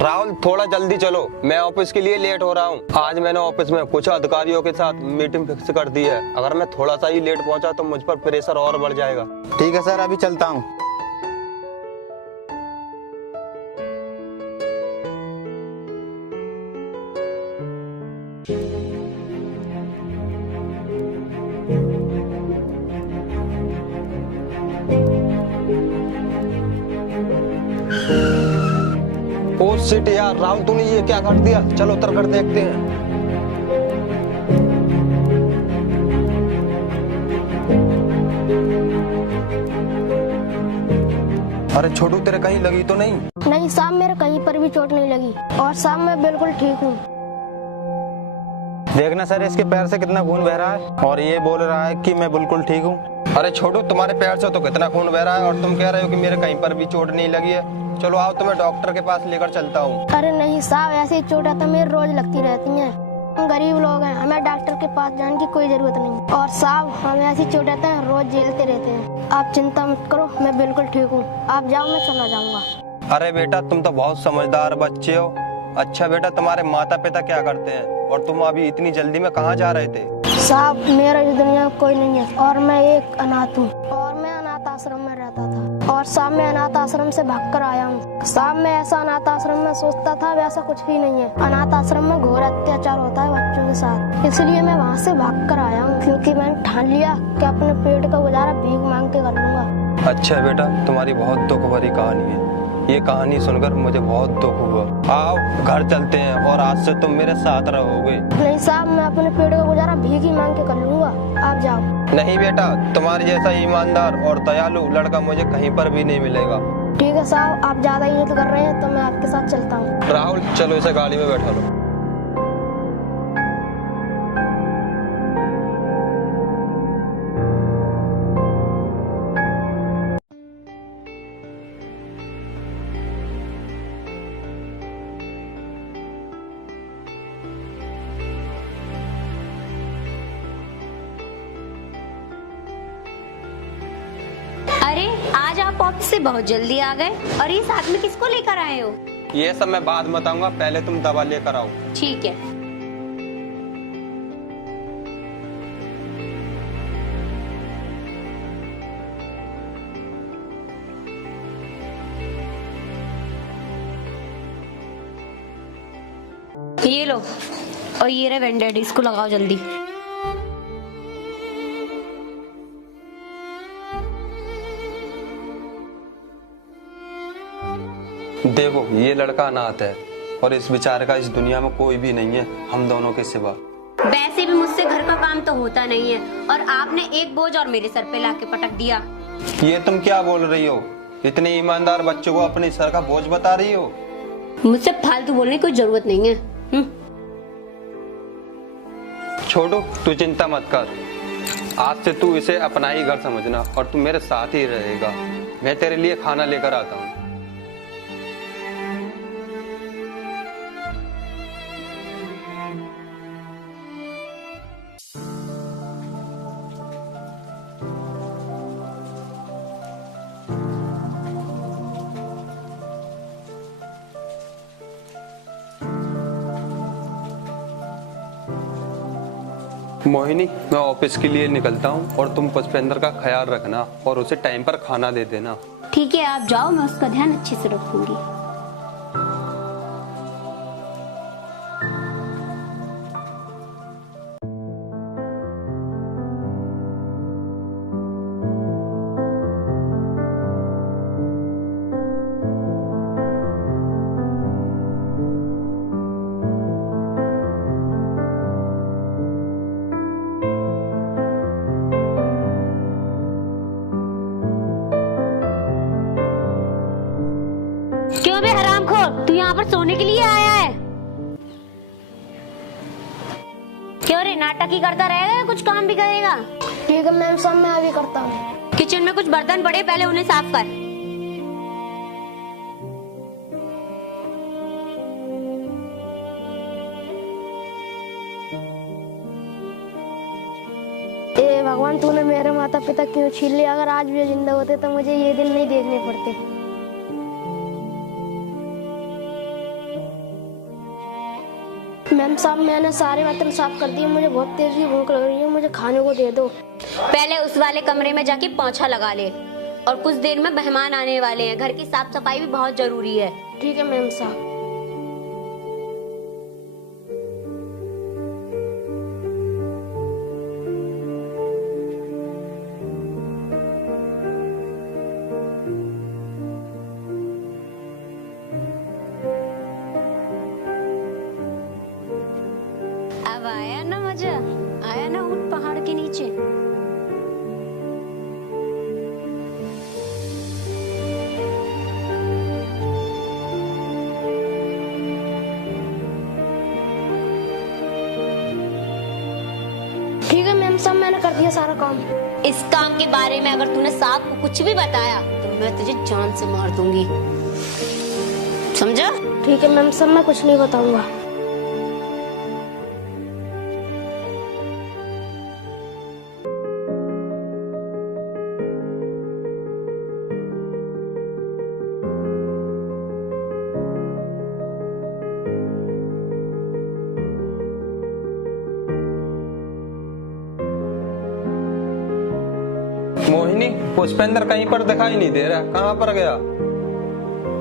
राहुल थोड़ा जल्दी चलो, मैं ऑफिस के लिए लेट हो रहा हूँ। आज मैंने ऑफिस में कुछ अधिकारियों के साथ मीटिंग फिक्स कर दी है। अगर मैं थोड़ा सा ही लेट पहुंचा तो मुझ पर प्रेशर और बढ़ जाएगा। ठीक है सर, अभी चलता हूँ। ओ शिट यार, राहुल तूने ये क्या कर दिया। चलो उतर कर देखते हैं। अरे छोटू, तेरे कहीं लगी तो नहीं? नहीं साहब, मेरे कहीं पर भी चोट नहीं लगी और साहब मैं बिल्कुल ठीक हूँ। देखना सर, इसके पैर से कितना खून बह रहा है और ये बोल रहा है कि मैं बिल्कुल ठीक हूँ। अरे छोटू, तुम्हारे पैर से तो कितना खून बह रहा है और तुम कह रहे हो कि मेरे कहीं पर भी चोट नहीं लगी है। चलो आओ, तुम्हें डॉक्टर के पास लेकर चलता हूँ। अरे नहीं साहब, ऐसी चोटें तो मेरे रोज लगती रहती हैं। हम गरीब लोग हैं, हमें डॉक्टर के पास जाने की कोई जरूरत नहीं। और साहब हम ऐसी चोटें तो रोज झेलते रहते हैं। आप चिंता मत करो, मैं बिल्कुल ठीक हूँ। आप जाओ, मैं चला जाऊंगा। अरे बेटा, तुम तो बहुत समझदार बच्चे हो। अच्छा बेटा, तुम्हारे माता पिता क्या करते हैं और तुम अभी इतनी जल्दी में कहाँ जा रहे थे? साहब मेरा इस दुनिया में कोई नहीं है और मैं एक अनाथ हूँ और मैं अनाथ आश्रम में रहता था और साहब मैं अनाथ आश्रम से भागकर आया हूँ। साहब मैं ऐसा अनाथ आश्रम में सोचता था, वैसा कुछ भी नहीं है। अनाथ आश्रम में घोर अत्याचार होता है बच्चों के साथ, इसलिए मैं वहाँ से भागकर आया हूँ क्योंकि मैंने ठान लिया कि अपने पेट का गुजारा भीख मांग के कर लूंगा। अच्छा बेटा, तुम्हारी बहुत दुख भरी कहानी है। ये कहानी सुनकर मुझे बहुत दुख हुआ। आओ घर चलते हैं और आज से तुम मेरे साथ रहोगे। नहीं साहब, मैं अपने पेट का गुजारा भीख ही मांग के कर लूंगा। आप जाओ। नहीं बेटा, तुम्हारे जैसा ईमानदार और दयालु लड़का मुझे कहीं पर भी नहीं मिलेगा। ठीक है साहब, आप ज्यादा ही जिद कर रहे हैं तो मैं आपके साथ चलता हूँ। राहुल चलो, इसे गाड़ी में बैठा लो। अरे आज आप ऑफिस से बहुत जल्दी आ गए और ये साथ में किसको लेकर आए हो? ये सब मैं बाद में बताऊंगा, पहले तुम दवा लेकर आओ। ठीक है। ये लो, और ये रहे बैंडेड, इसको लगाओ जल्दी। देखो, ये लड़का अनाथ है और इस बेचारे का इस दुनिया में कोई भी नहीं है हम दोनों के सिवा। वैसे भी मुझसे घर का काम तो होता नहीं है और आपने एक बोझ और मेरे सर पे लाके पटक दिया। ये तुम क्या बोल रही हो? इतने ईमानदार बच्चों को अपने सर का बोझ बता रही हो? मुझसे फालतू बोलने की कोई जरूरत नहीं है। छोटू, तू चिंता मत कर। आज से तू इसे अपना ही घर समझना और तू मेरे साथ ही रहेगा। मैं तेरे लिए खाना लेकर आता हूँ। मोहिनी, मैं ऑफिस के लिए निकलता हूँ और तुम पुष्पेंद्र का ख्याल रखना और उसे टाइम पर खाना दे देना। ठीक है, आप जाओ, मैं उसका ध्यान अच्छे से रखूंगी। क्यों बे हरामखोर, तू यहाँ पर सोने के लिए आया है? क्यों रे, नाटक ही करता रहेगा या कुछ काम भी करेगा? ठीक है मैम साहब, मैं अभी करता हूँ। किचन में कुछ बर्तन पड़े, पहले उन्हें साफ कर। ए भगवान, तूने मेरे माता पिता क्यों छीन लिया? अगर आज भी जिंदा होते तो मुझे ये दिन नहीं देखने पड़ते। मैम साहब मैंने सारे बर्तन साफ कर दिए, मुझे बहुत तेज की भूख लग रही है, मुझे खाने को दे दो। पहले उस वाले कमरे में जाके पोंछा लगा ले, और कुछ देर में मेहमान आने वाले हैं, घर की साफ सफाई भी बहुत जरूरी है। ठीक है मैम साहब। अब आया ना मजा, आया ना ऊंट पहाड़ के नीचे। ठीक है मैम साहब, मैंने कर दिया सारा काम। इस काम के बारे में अगर तूने साहब को कुछ भी बताया तो मैं तुझे जान से मार दूंगी, समझा? ठीक है मैम साहब, मैं कुछ नहीं बताऊंगा। मोहिनी, पुष्पेंद्र कहीं पर दिखाई नहीं दे रहा, कहाँ पर गया?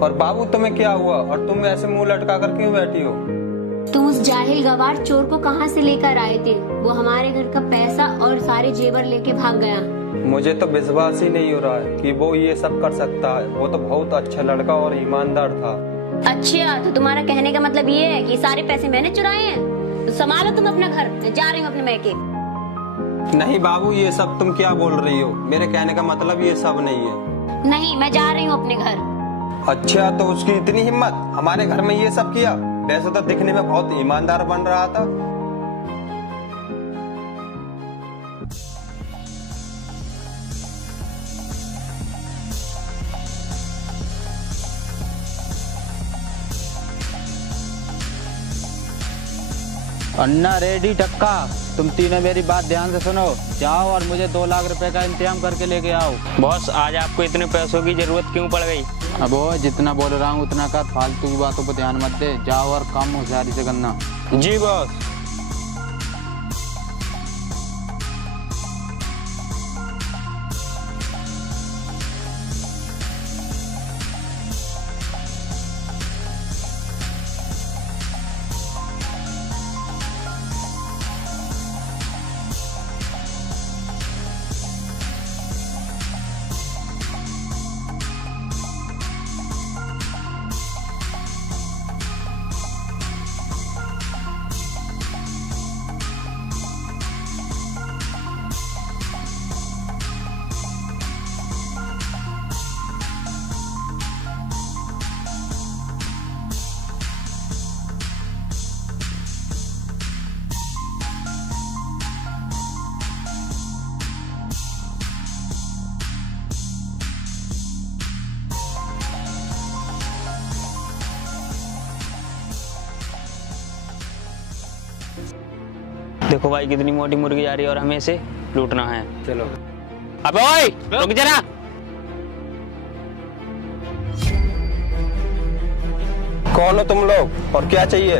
और बाबू तुम्हें क्या हुआ और तुम ऐसे मुंह लटका कर क्यों बैठी हो? तुम उस जाहिल गवार चोर को कहाँ से लेकर आए थे? वो हमारे घर का पैसा और सारे जेवर लेके भाग गया। मुझे तो विश्वास ही नहीं हो रहा है कि वो ये सब कर सकता है। वो तो बहुत अच्छा लड़का और ईमानदार था। अच्छा, तो तुम्हारा कहने का मतलब ये है कि सारे पैसे मैंने चुराए हैं? तो संभालो तुम अपना घर, मैं जा रही हूँ अपने मैके। नहीं बाबू, ये सब तुम क्या बोल रही हो? मेरे कहने का मतलब ये सब नहीं है। नहीं, मैं जा रही हूँ अपने घर। अच्छा, तो उसकी इतनी हिम्मत, हमारे घर में ये सब किया? वैसे तो दिखने में बहुत ईमानदार बन रहा था। अन्ना रेडी टक्का, तुम तीनों मेरी बात ध्यान से सुनो। जाओ और मुझे 2 लाख रुपए का इंतजाम करके लेके आओ। बॉस, आज आपको इतने पैसों की जरूरत क्यों पड़ गई? अब वो जितना बोल रहा हूँ उतना कर, फालतू की बातों पर ध्यान मत दे। जाओ और काम होशियारी से करना। जी बॉस। देखो भाई, कितनी मोटी मुर्गी जा रही है और हमें इसे लूटना है। चलो। अबे ओए, रुक जरा। कौन हो तुम लोग और क्या चाहिए?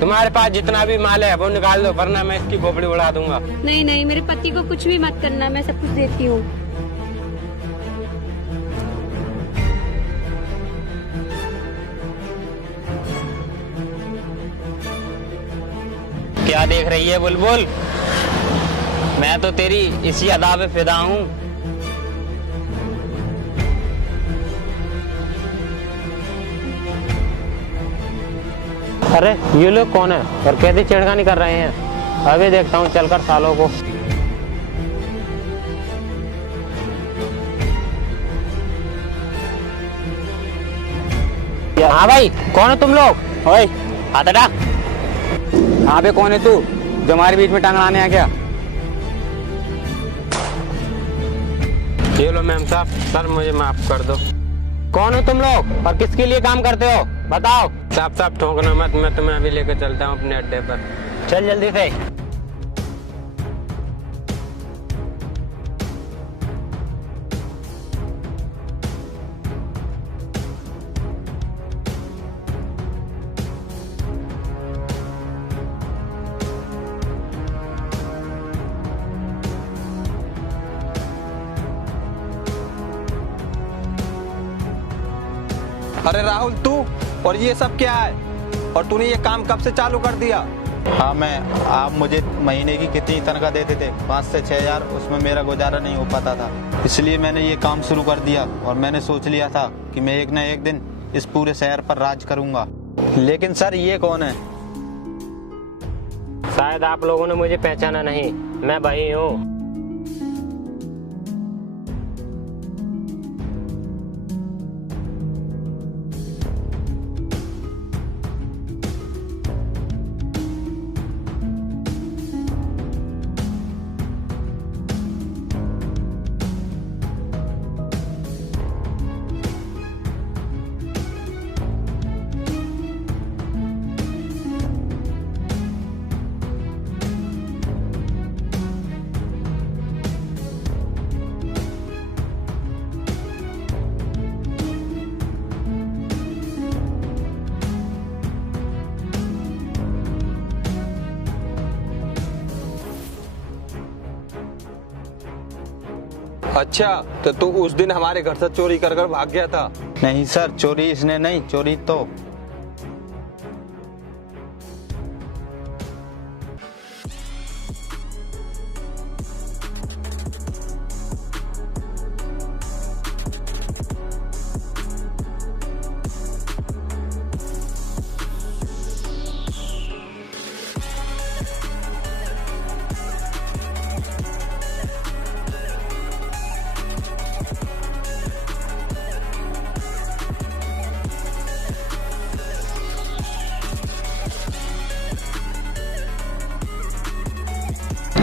तुम्हारे पास जितना भी माल है वो निकाल दो, वरना मैं इसकी खोपड़ी उड़ा दूंगा। नहीं नहीं, मेरे पति को कुछ भी मत करना, मैं सब कुछ देती हूँ। क्या देख रही है बुलबुल? मैं तो तेरी इसी अदा पे फिदा हूँ। अरे ये लोग कौन है और कैसे छेड़खानी कर रहे हैं? अभी देखता हूँ चलकर सालों को। हाँ भाई, कौन है तुम लोग? ओए हाथ हटा। हाँ बे, कौन है तू जो हमारे बीच में टांग लाने आ गया? ये लो मैम साहब, सर मुझे माफ कर दो। कौन हो तुम लोग और किसके लिए काम करते हो, बताओ। साहब ठोकना मत, मैं तुम्हें अभी लेकर चलता हूँ अपने अड्डे पर। चल जल्दी से। अरे राहुल, तू और ये सब क्या है? और तूने ये काम कब से चालू कर दिया? हाँ आप मुझे महीने की कितनी तनख्वाह देते थे? 5 से 6 हज़ार। उसमें मेरा गुजारा नहीं हो पाता था, इसलिए मैंने ये काम शुरू कर दिया और मैंने सोच लिया था कि मैं एक न एक दिन इस पूरे शहर पर राज करूंगा। लेकिन सर, ये कौन है? शायद आप लोगों ने मुझे पहचाना नहीं, मैं वही हूँ। अच्छा, तो तू उस दिन हमारे घर से चोरी कर भाग गया था? नहीं सर, चोरी इसने नहीं, चोरी तो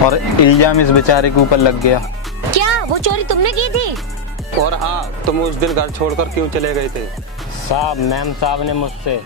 और इल्जाम इस बेचारे के ऊपर लग गया। क्या वो चोरी तुमने की थी? और हाँ, तुम उस दिन घर छोड़कर क्यों चले गए थे? साहब, मैम साहब ने मुझसे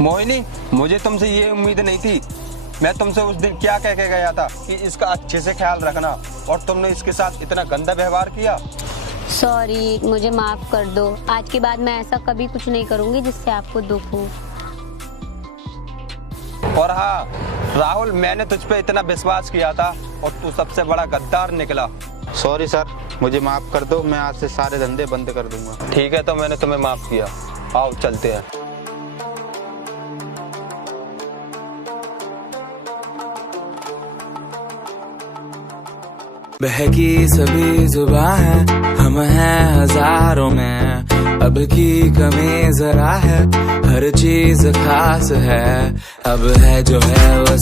मोहिनी, मुझे तुमसे ये उम्मीद नहीं थी। मैं तुमसे उस दिन क्या कह के गया था कि इसका अच्छे से ख्याल रखना, और तुमने इसके साथ इतना गंदा व्यवहार किया। सॉरी, मुझे माफ कर दो। आज के बाद मैं ऐसा कभी कुछ नहीं करूंगी जिससे आपको दुख हो। और हाँ राहुल, मैंने तुझ पे इतना विश्वास किया था और तू सबसे बड़ा गद्दार निकला। सॉरी सर, मुझे माफ कर दो। मैं आज से सारे धंधे बंद कर दूंगा। ठीक है, तो मैंने तुम्हें माफ किया। आओ चलते हैं। बहकी सभी जुबां है, हम हैं हजारों में, अब की कमी जरा है, हर चीज खास है, अब है जो है वो